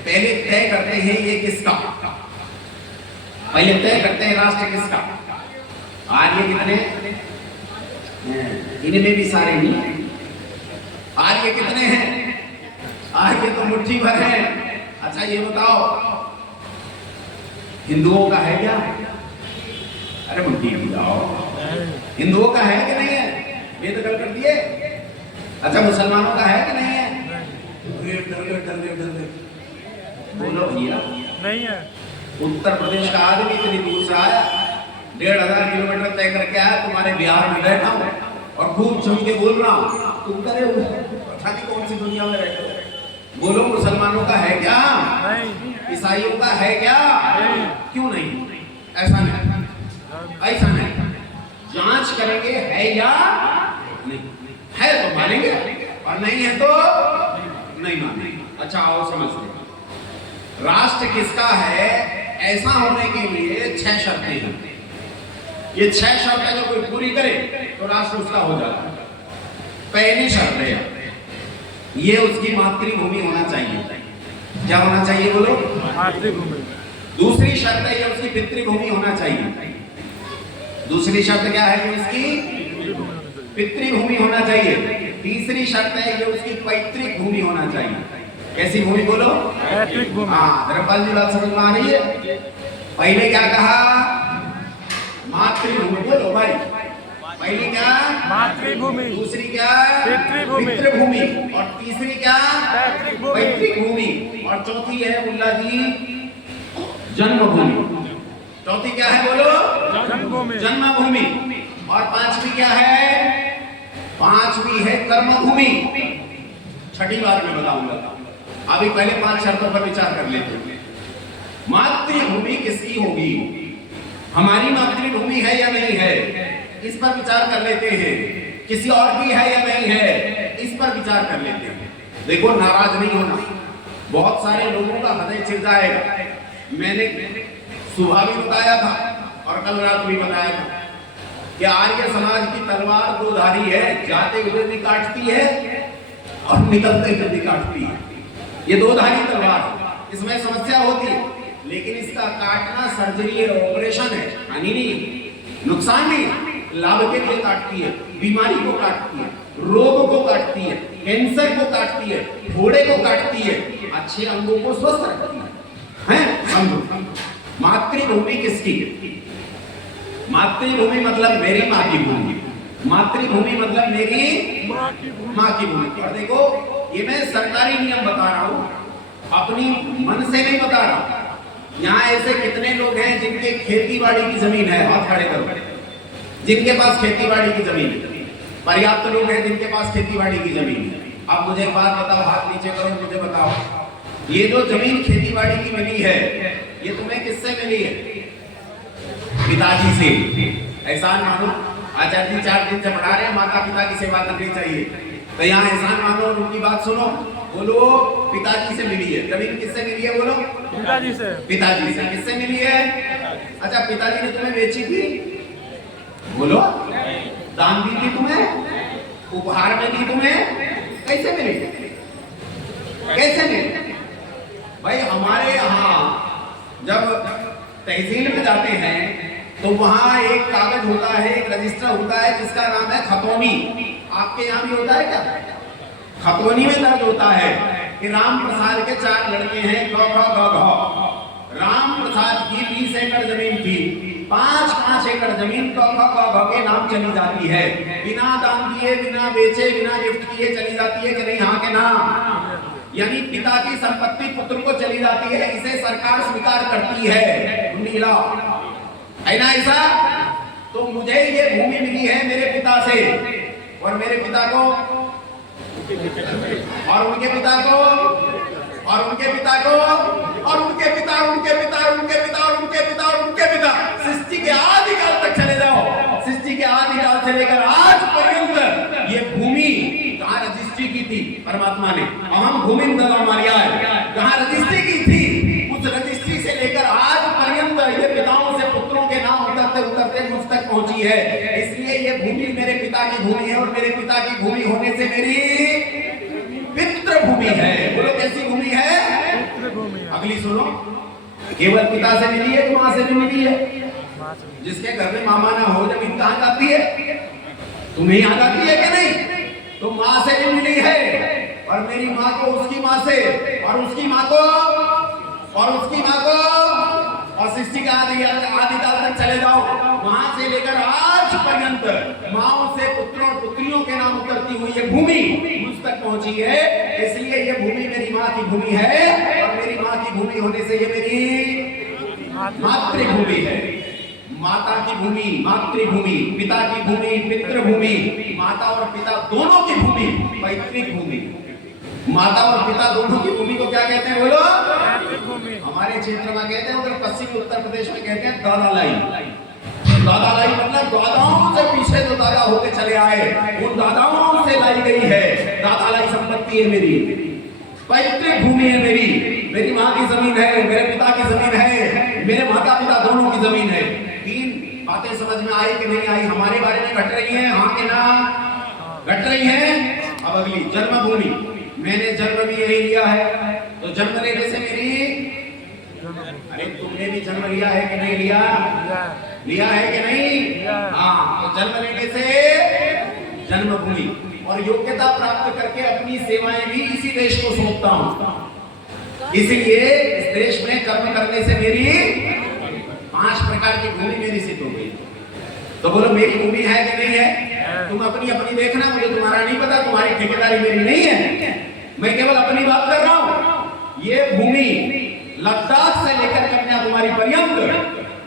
पहले तय करते हैं ये किसका, पहले तय करते हैं राष्ट्र किसका। आर्य कितने, इनमें भी सारे नहीं। आर्य कितने हैं? आर्य तो मुट्ठी भर है। अच्छा ये बताओ हिंदुओं का है क्या? अरे मुट्ठी जाओ, हिंदुओं का है कि नहीं है? वेद गल कर दिए। अच्छा मुसलमानों का है कि नहीं है? बोलो भैया नहीं है। उत्तर प्रदेश का आदमी इतनी दूर से आया, 1500 किलोमीटर तय करके आया, तुम्हारे बिहार में बैठा हूँ और खूब जम के बोल रहा हूँ, तुम करे पता नहीं कौन सी दुनिया में रहते हो। बोलो मुसलमानों का है क्या? नहीं। ईसाइयों का है क्या? नहीं। क्यों नहीं? ऐसा नहीं, ऐसा नहीं। जांच करेंगे है या नहीं, है तो मानेंगे और नहीं है तो नहीं मानेंगे। अच्छा आओ समझते हैं राष्ट्र किसका है। ऐसा होने के लिए 6 शर्तें हैं। ये 6 शर्तें जो कोई पूरी करे तो राष्ट्र उसका हो जाता है। पहली शर्त है ये उसकी मातृभूमि होना चाहिए। क्या होना चाहिए बोलो? मातृभूमि। दूसरी शर्त है ये उसकी पितृभूमि होना चाहिए। दूसरी शर्त क्या है? ये उसकी पितृभूमि होना चाहिए। तीसरी शर्त है ये उसकी पैतृक भूमि होना चाहिए। कैसी भूमि बोलो? पैतृक भूमि। हाँ धर्मपाल जी बात समझ में आ रही है? पहले क्या कहा? मातृभूमि। बोलो भाई पहली क्या? मातृभूमि। दूसरी क्या? पितृभूमि। पितृभूमि। और तीसरी क्या? पैतृक भूमि। पैतृक भूमि। और चौथी है मुल्ला जी जन्मभूमि। चौथी क्या है बोलो? जन्मभूमि। जन्मभूमि। और पांचवी क्या है? पांचवी है कर्मभूमि। छठी बार में बताऊंगा, अभी पहले 5 शर्तों पर विचार कर लेते हैं। मातृभूमि किसकी होगी? हमारी मातृभूमि है या नहीं है, इस पर विचार कर लेते हैं। किसी और की है या नहीं है, इस पर विचार कर लेते हैं। देखो नाराज नहीं होना, बहुत सारे लोगों का हृदय चिर जाएगा। मैंने सुबह भी बताया था और कल रात भी बताया था कि आर्य समाज की तलवार 2 धारी है, जाते हुए भी काटती है और निकलते हुए भी काटती है। ये 2 धारी तलवार, इसमें समस्या होती है, लेकिन इसका काटना सर्जरी है, ऑपरेशन है, हानि नहीं, नुकसान नहीं, लाभ के लिए काटती है। बीमारी को काटती है, रोग को काटती है, कैंसर को काटती है, फोड़े को काटती है, अच्छे अंगों को स्वस्थ रखती है। समझो मातृभूमि किसकी? मातृभूमि मतलब मेरी माँ की भूमि। मातृभूमि मतलब मेरी माँ की भूमि। और देखो ये मैं सरकारी नियम बता रहा हूँ, अपनी मन से नहीं बता रहा। यहाँ ऐसे कितने लोग हैं जिनके खेती बाड़ी की जमीन है, हाथ खड़े करो। जिनके पास खेती बाड़ी की जमीन है, पर्याप्त लोग हैं जिनके पास खेती बाड़ी की जमीन है। अब मुझे एक बात बताओ, हाथ नीचे करो, मुझे बताओ ये जो जमीन खेती बाड़ी की मिली है ये तुम्हें किससे मिली है? पिताजी से। एहसान मानो, आचार्य जी 4 दिन से पढ़ा रहे हैं माता पिता की सेवा करनी चाहिए, तो यहाँ एहसान मानो और उनकी बात सुनो। बोलो पिताजी से मिली है। जमीन किससे मिली है बोलो? पिताजी से। पिताजी से। किससे मिली है? अच्छा पिताजी ने तुम्हें बेची थी? बोलो। दान दी थी तुम्हें? उपहार में दी तुम्हें? कैसे मिली? कैसे मिली? भाई हमारे यहाँ जब तहसील में जाते हैं तो वहाँ एक कागज होता है, एक रजिस्टर होता है जिसका नाम है खतौनी। आपके यहाँ भी होता है क्या? खतौनी में दर्ज होता है कि राम प्रसाद के 4 लड़के हैं, ग ख ग घ। राम प्रसाद की 20 एकड़ जमीन थी, 5-5 एकड़ जमीन क ख ग घ के नाम चली जाती है, बिना दान दिए, बिना बेचे, बिना गिफ्ट किए चली जाती है कि नहीं? हाँ के नाम, यानी पिता की संपत्ति पुत्र को चली जाती है, इसे सरकार स्वीकार करती है। है ना ऐसा? तो मुझे ये भूमि मिली है मेरे पिता से, और मेरे पिता को और उनके पिता को और उनके पिता को और उनके पिता और उनके पिता और उनके पिता और उनके पिता और उनके पिता, सृष्टि के आदिकाल तक चले जाओ। सृष्टि के आदिकाल से लेकर आज पर्यंत ये भूमि कहाँ रजिस्ट्री की थी? परमात्मा ने अहम भूमि मारिया है, कहाँ रजिस्ट्री की थी? उस रजिस्ट्री से लेकर आज पर्यंत ये पिताओं से पुत्रों के नाम उतरते उतरते मुझ तक पहुंची है। इसलिए ये भूमि मेरे पिता की भूमि है, और मेरे पिता की भूमि होने से मेरी पितृभूमि है। बोलो कैसी भूमि है? अगली सुनो, केवल पिता से मिली है कि माँ से भी मिली है? माँ से। जिसके घर में मामा ना हो जमीन कहाँ जाती है? तुम्हें याद आती है कि नहीं? तो माँ से भी मिली है, और मेरी माँ को उसकी माँ से, और उसकी माँ को, और उसकी माँ को, और सृष्टि का आदिकाल तक चले जाओ, वहां से लेकर आज पर्यंत माओ से पुत्रों और पुत्रियों के नाम उतरती हुई ये भूमि मुझ तक पहुंची है। इसलिए ये भूमि मेरी माँ की भूमि है, और मेरी माँ की भूमि होने से ये मेरी मातृभूमि है। माता की भूमि मातृभूमि, पिता की भूमि पितृभूमि, माता और पिता दोनों की भूमि पैतृक भूमि। माता और पिता दोनों की भूमि को क्या कहते हैं बोलो? पैतृक भूमि। हमारे क्षेत्र में कहते हैं, उधर पश्चिमी उत्तर प्रदेश में कहते हैं दादालाई। दादालाई मतलब दादाओं से पीछे जो दादा होते चले आए, उन दादाओं से लाई गई है दादालाई संपत्ति है मेरी, पैतृक भूमि है मेरी। मेरी माँ की जमीन है, मेरे पिता की जमीन है, मेरे माता पिता दोनों की जमीन है। तीन बातें समझ में आई कि नहीं आई? हमारे बारे में घट रही है, हाँ कि ना घट रही है? अब अगली जन्मभूमि, मैंने जन्म भी यही लिया है, तो जन्म लेने से मेरी, अरे तुमने भी जन्म लिया है कि नहीं लिया? लिया है कि नहीं? हाँ, तो जन्म लेने से जन्मभूमि, और योग्यता प्राप्त करके अपनी सेवाएं भी इसी देश को सौंपता हूं। इसलिए इस देश में कर्म करने से मेरी 5 प्रकार की भूमि मेरी सिद्ध हो गई। तो बोलो मेरी भूमि है कि नहीं है? तुम अपनी अपनी देखना, मुझे तुम्हारा नहीं पता, तुम्हारी ठेकेदारी मेरी नहीं है, मैं केवल अपनी बात कर रहा हूं। ये भूमि लद्दाख से लेकर कन्याकुमारी पर्यंत,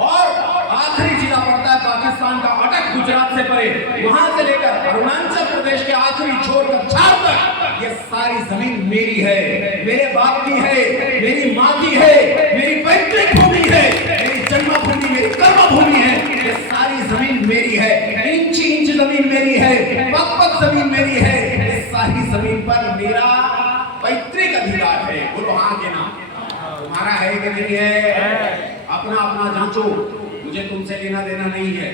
और आखिरी जिला पड़ता है पाकिस्तान का अटक गुजरात से परे, वहां से लेकर अरुणाचल प्रदेश के आखिरी छोर कच्छार तक, ये सारी जमीन मेरी है, मेरे बाप की है, मेरी माँ की है, मेरी पैतृक भूमि है, मेरी जन्मभूमि, मेरी कर्मभूमि है। ये सारी जमीन मेरी है, इंच इंच जमीन मेरी है, पग पग जमीन मेरी है। इस सारी जमीन पर मेरा पैतृक अधिकार है। बोलो हाँ के ना? तुम्हारा है कि नहीं है? अपना अपना जांचो, मुझे तुमसे लेना देना नहीं है।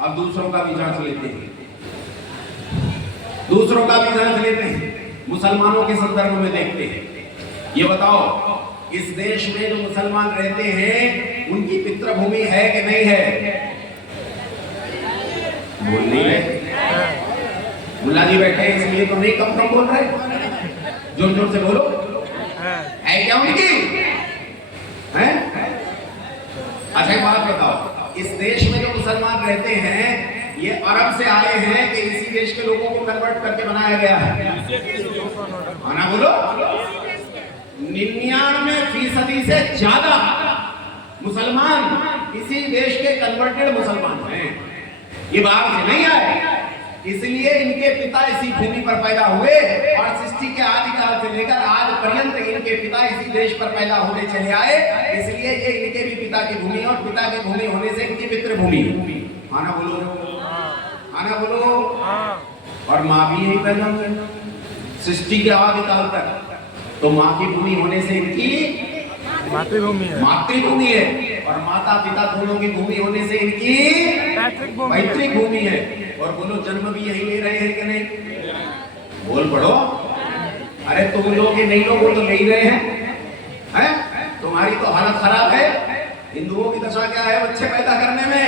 अब दूसरों का भी जांच लेते हैं, दूसरों का भी जांच लेते हैं, मुसलमानों के संदर्भ में देखते हैं। ये बताओ, इस देश में जो मुसलमान रहते हैं उनकी पितृभूमि है कि नहीं है? बोल नहीं रहे, मुल्ला जी बैठे हैं इसलिए तो नहीं कम बोल रहे, जोर जोर से बोलो। है क्या उनकी? है? अच्छा एक बात बताओ, इस देश में जो मुसलमान रहते हैं ये अरब से आए हैं कि इसी देश के लोगों को कन्वर्ट करके बनाया गया है? आना बोलो। 99% से ज्यादा मुसलमान इसी देश के कन्वर्टेड मुसलमान हैं, ये बाहर से नहीं आए। इसलिए इनके पिता इसी भूमि पर पैदा हुए, और सृष्टि के आदिकाल से लेकर आज पर्यंत इनके पिता इसी देश पर पैदा होने चले आए। इसलिए ये इनके भी पिता की भूमि, और पिता की भूमि होने से इनकी पितृभूमि। आना बोलो, आना बोलो। और माँ भी यही पैदा हुए सृष्टि के आदिकाल तक, तो माँ की भूमि होने से इनकी मातृभूमि है, मातृभूमि है, और माता पिता दोनों की भूमि होने से इनकी पैतृक भूमि है। और बोलो जन्म भी यही ले रहे हैं कि नहीं? बोल पड़ो। अरे तुम लोग के नहीं लोग वो तो ले ही रहे हैं, तुम्हारी तो हालत खराब है। हिंदुओं की दशा क्या है बच्चे पैदा करने में?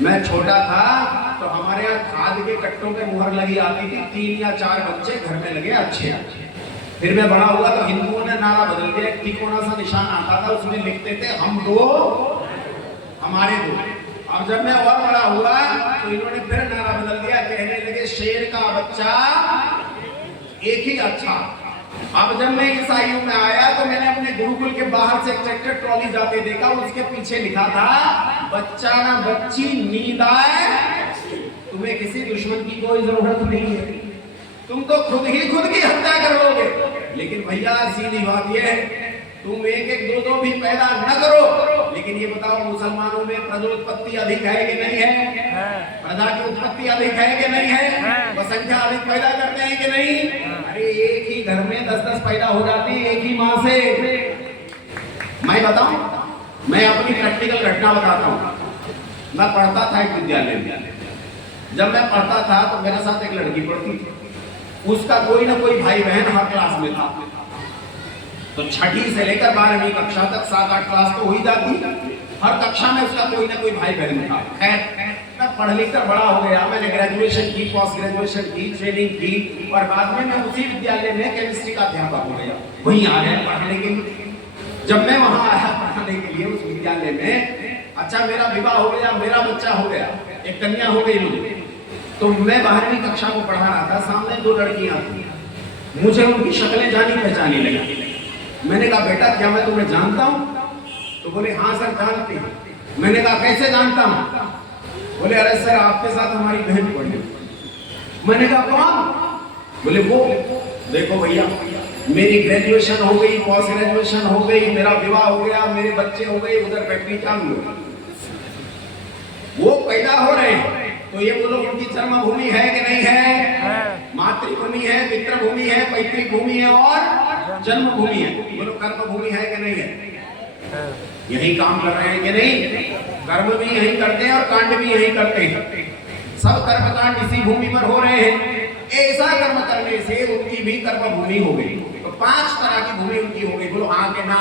मैं छोटा था तो हमारे यहाँ खाद के कट्टों पे मुहर लगी आती थी, 3 या 4 बच्चे घर में लगे अच्छे। फिर मैं बड़ा हुआ तो हिंदुओं ने नारा बदल दिया, एक तिकोना सा निशान आता था, उसमें लिखते थे हम 2 हमारे 2। अब जब मैं और बड़ा हुआ तो इन्होंने फिर नारा बदल दिया, कहने लगे शेर का बच्चा एक ही अच्छा। अब जब मैं इस आयु में आया तो मैंने अपने गुरुकुल के बाहर से एक ट्रैक्टर ट्रॉली जाते देखा, उसके पीछे लिखा था बच्चा ना बच्ची नींद आए, तुम्हें किसी दुश्मन की कोई जरूरत नहीं है, तुम तो खुद की हत्या कर लोगे। लेकिन भैया सीधी बात यह है, तुम 1-1, 2-2 भी पैदा न करो, लेकिन ये बताओ मुसलमानों में प्रजोत्पत्ति अधिक है कि नहीं है? प्रजा की उत्पत्ति अधिक है कि नहीं है? वो संख्या अधिक पैदा करते हैं कि नहीं? अरे एक ही घर में 10-10 पैदा हो जाती है एक ही माँ से। मैं बताऊं, मैं अपनी प्रैक्टिकल घटना बताता हूँ। मैं पढ़ता था एक विद्यालय में, जब मैं पढ़ता था तो मेरे साथ एक लड़की पढ़ती थी, उसका कोई ना कोई भाई बहन हर क्लास में था। तो छठी से लेकर 12वीं कक्षा तक 7-8 क्लास तो हो ही जाती। हर कक्षा में उसका कोई ना कोई भाई बहन था। खैर मैं पढ़ लिख कर बड़ा हो गया, मैंने ग्रेजुएशन की, पोस्ट ग्रेजुएशन की, ट्रेनिंग की और बाद में मैं उसी विद्यालय में केमिस्ट्री का अध्यापक हो गया। वहीं आ गया पढ़ने के लिए। जब मैं वहां आया पढ़ने के लिए उस विद्यालय में, अच्छा मेरा विवाह हो गया, मेरा बच्चा हो गया, एक कन्या हो गई मुझे। तो मैं 12वीं कक्षा को पढ़ा रहा था, सामने 2 लड़कियां थी, मुझे उनकी शक्लें जानी पहचानी लगी। मैंने कहा बेटा क्या मैं तुम्हें जानता हूं? तो बोले हाँ सर जानते हैं। मैंने कहा कैसे जानता हूं? बोले अरे सर आपके साथ हमारी बहन पढ़ी। मैंने कहा कौन? बोले वो। देखो भैया मेरी ग्रेजुएशन हो गई, पोस्ट ग्रेजुएशन हो गई, मेरा विवाह हो गया, मेरे बच्चे हो गए, उधर फैक्ट्री चालू है, वो पैदा हो रहे हैं। तो ये बोलो उनकी जन्मभूमि है कि नहीं है? मातृभूमि है, पितृभूमि है, पैतृक भूमि है और जन्मभूमि है। बोलो कर्मभूमि है कि नहीं है? यही काम कर रहे हैं कि नहीं? कर्म भी यही करते हैं और कांड भी यही करते हैं। सब कर्म कांड इसी भूमि पर हो रहे हैं। ऐसा कर्म करने से उनकी भी कर्म भूमि हो गई। तो 5 तरह की भूमि उनकी हो गई। बोलो हाँ के ना?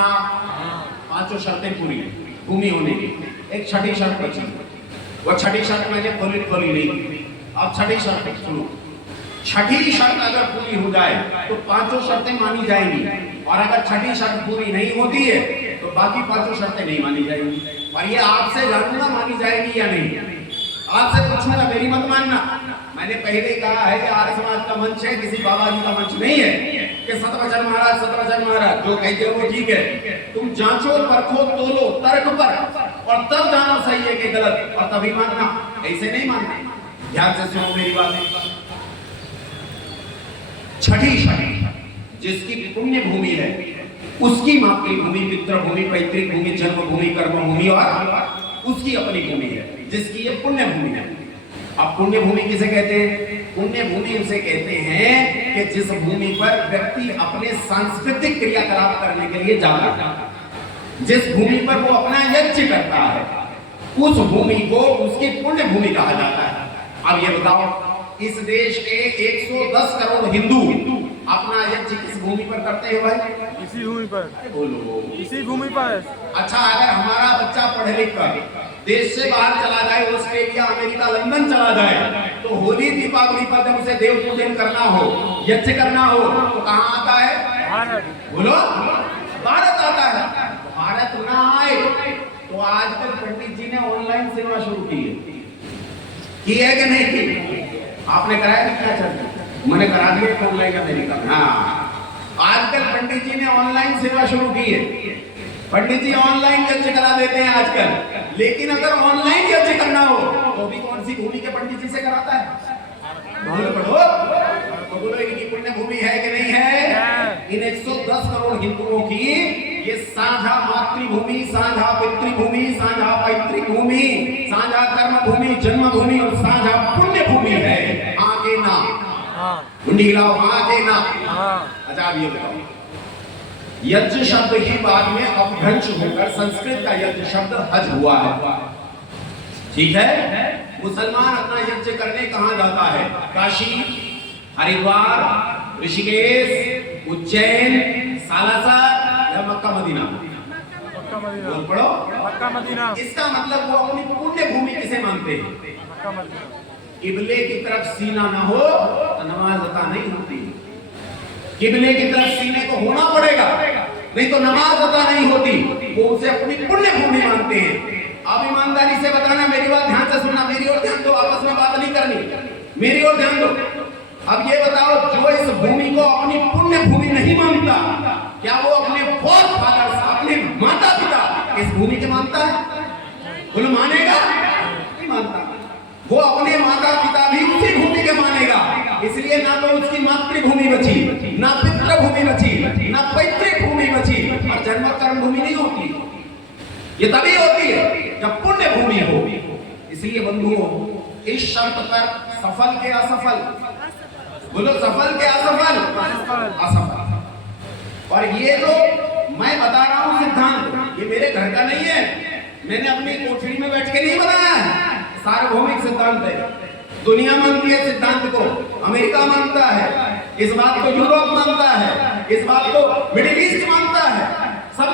5 शर्तें पूरी भूमि होने की। एक छठी शर्त बची, वो छठी शर्त मैंने खोली नहीं। अब छठी शर्त सुनो। छठी शर्त अगर पूरी हो जाए तो 5 शर्तें मानी जाएंगी, और अगर छठी शर्त पूरी नहीं होती है तो बाकी 5 शर्तें नहीं मानी जाएंगी। और ये आपसे जानूंगा मानी जाएगी या नहीं, आपसे पूछूंगा, मेरी मत मानना। मैंने पहले कहा है कि आर्य समाज का मंच है, किसी बाबा जी का मंच नहीं है कि सतवचन महाराज जो कहते हो वो ठीक है। तुम जांचो, परखो, तोलो तर्क पर, और तब जानो सही है कि गलत, और तभी मानना, ऐसे नहीं मानना। ध्यान से सुनो मेरी बात। छठी शर्त जिसकी पुण्य भूमि है उसकी मातृभूमि, पितृभूमि, पैतृक भूमि, जन्मभूमि, कर्मभूमि और उसकी अपनी भूमि है जिसकी ये पुण्य भूमि है। अब पुण्य भूमि किसे कहते हैं? पुण्य भूमि उसे कहते हैं कि जिस भूमि पर व्यक्ति अपने सांस्कृतिक क्रियाकलाप करने के लिए जाता है, जिस भूमि पर वो अपना यज्ञ करता है, उस भूमि को उसकी पुण्य भूमि कहा जाता है। अब ये बताओ, इस देश के 110 करोड़ हिंदू अपना यज्ञ किस भूमि पर करते हैं भाई? इसी भूमि पर। बोलो इसी भूमि पर। अच्छा अगर हमारा बच्चा पढ़ लिख कर देश से बाहर चला जाए, ऑस्ट्रेलिया, अमेरिका, लंदन चला जाए, तो होली दीपावली पर जब उसे देव पूजन करना हो, यज्ञ करना हो, तो कहाँ आता है? भारत। बोलो भारत आता है। भारत ना आए तो आजकल पंडित जी ने ऑनलाइन सेवा शुरू की है कि नहीं की? आपने कराया कि क्या चल? मैंने करा दिया ऑनलाइन अमेरिका। हाँ आजकल पंडित जी ने ऑनलाइन सेवा शुरू की है। पंडित जी ऑनलाइन यज्ञ करा देते हैं आजकल। लेकिन अगर ऑनलाइन यज्ञ करना हो तो भी कौन सी भूमि के पंडित जी से कराता है? बोलो तो बोलो इनकी पुण्य भूमि है कि नहीं है? इन 110 करोड़ हिंदुओं की ये साझा मातृभूमि, साझा पितृभूमि, साझा पैतृक भूमि, साझा कर्म भूमि, जन्मभूमि और साझा पुण्य भूमि है। आगे ना मुंडी हिलाओ, आगे ना। अच्छा अब ये बताओ, यज्ञ शब्द ही बाद में अपभ्रंश होकर संस्कृत का यज्ञ शब्द हज हुआ है। ठीक है? मुसलमान अपना यज्ञ करने कहां जाता है? काशी, हरिद्वार, ऋषिकेश, उज्जैन, सालासर या मक्का मदीना? बोल पढ़ो, मक्का मदीना। इसका मतलब वो अपनी पुण्य भूमि किसे मानते हैं? Mecca Medina. किबले की तरफ सीना ना हो तो नमाज अता नहीं होती। किबले की तरफ सीने को होना पड़ेगा, नहीं तो नमाज अता नहीं होती। वो उसे अपनी पुण्य भूमि मानते हैं। अब ईमानदारी से बताना, मेरी बात ध्यान से सुनना, मेरी ओर ध्यान दो, आपस में बात नहीं करनी, मेरी ओर ध्यान दो। अब ये बताओ, जो इस भूमि को अपनी पुण्य भूमि नहीं मानता, क्या वो अपने फोर फादर्स, अपने माता पिता इस भूमि के मानता है? बोलो मानेगा? नहीं मानता। वो अपने माता पिता भी उसी भूमि के मानेगा। इसलिए ना तो उसकी मातृभूमि बची, ना पितृभूमि बची, ना पैतृक भूमि बची, और जन्म कर्म भूमि नहीं होती। ये तभी होती है जब पुण्य भूमि हो। इसलिए बंधुओं, इस शर्त पर सफल के असफल, बोलो सफल के असफल? असफल। और ये जो मैं बता रहा हूं सिद्धांत, ये मेरे घर का नहीं है, मैंने अपनी कोठरी में बैठ के नहीं बनाया है। सार्वभौमिक सिद्धांत है। दुनिया मानती है सिद्धांत को, अमेरिका मानता है, इस बात को यूरोप मानता है, इस बात को मिडिल ईस्ट मानता है।